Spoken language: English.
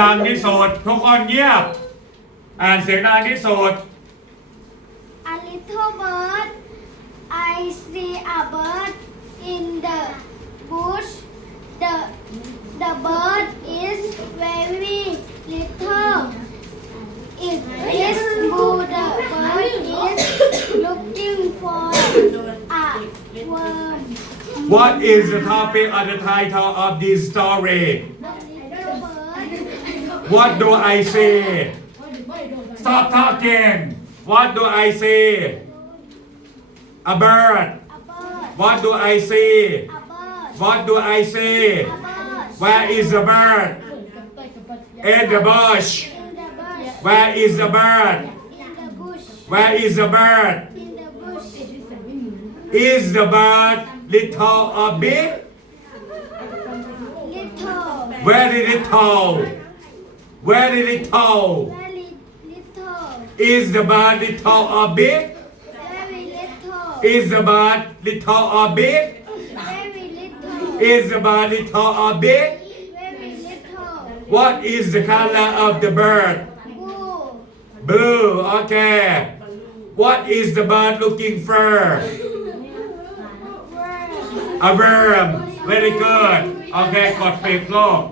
ดังที่สุดทุกคนเงียบอ่านเสียงดังที่สุด A little bird I see a bird in the bush the bird is very little it is blue the bird is looking for a worm What is the topic of the title of this story What do I say Stop talking What do I say A bird What do I say What do I say Where is the bird In the bush Where is the bird Where is the bird Is the bird little or big Very little Very little Is the bird little or big Is the bird little or big Is the bird little or big What is the color of the bird Blue Okay What is the bird looking for A worm Very good Okay กดปิดโลก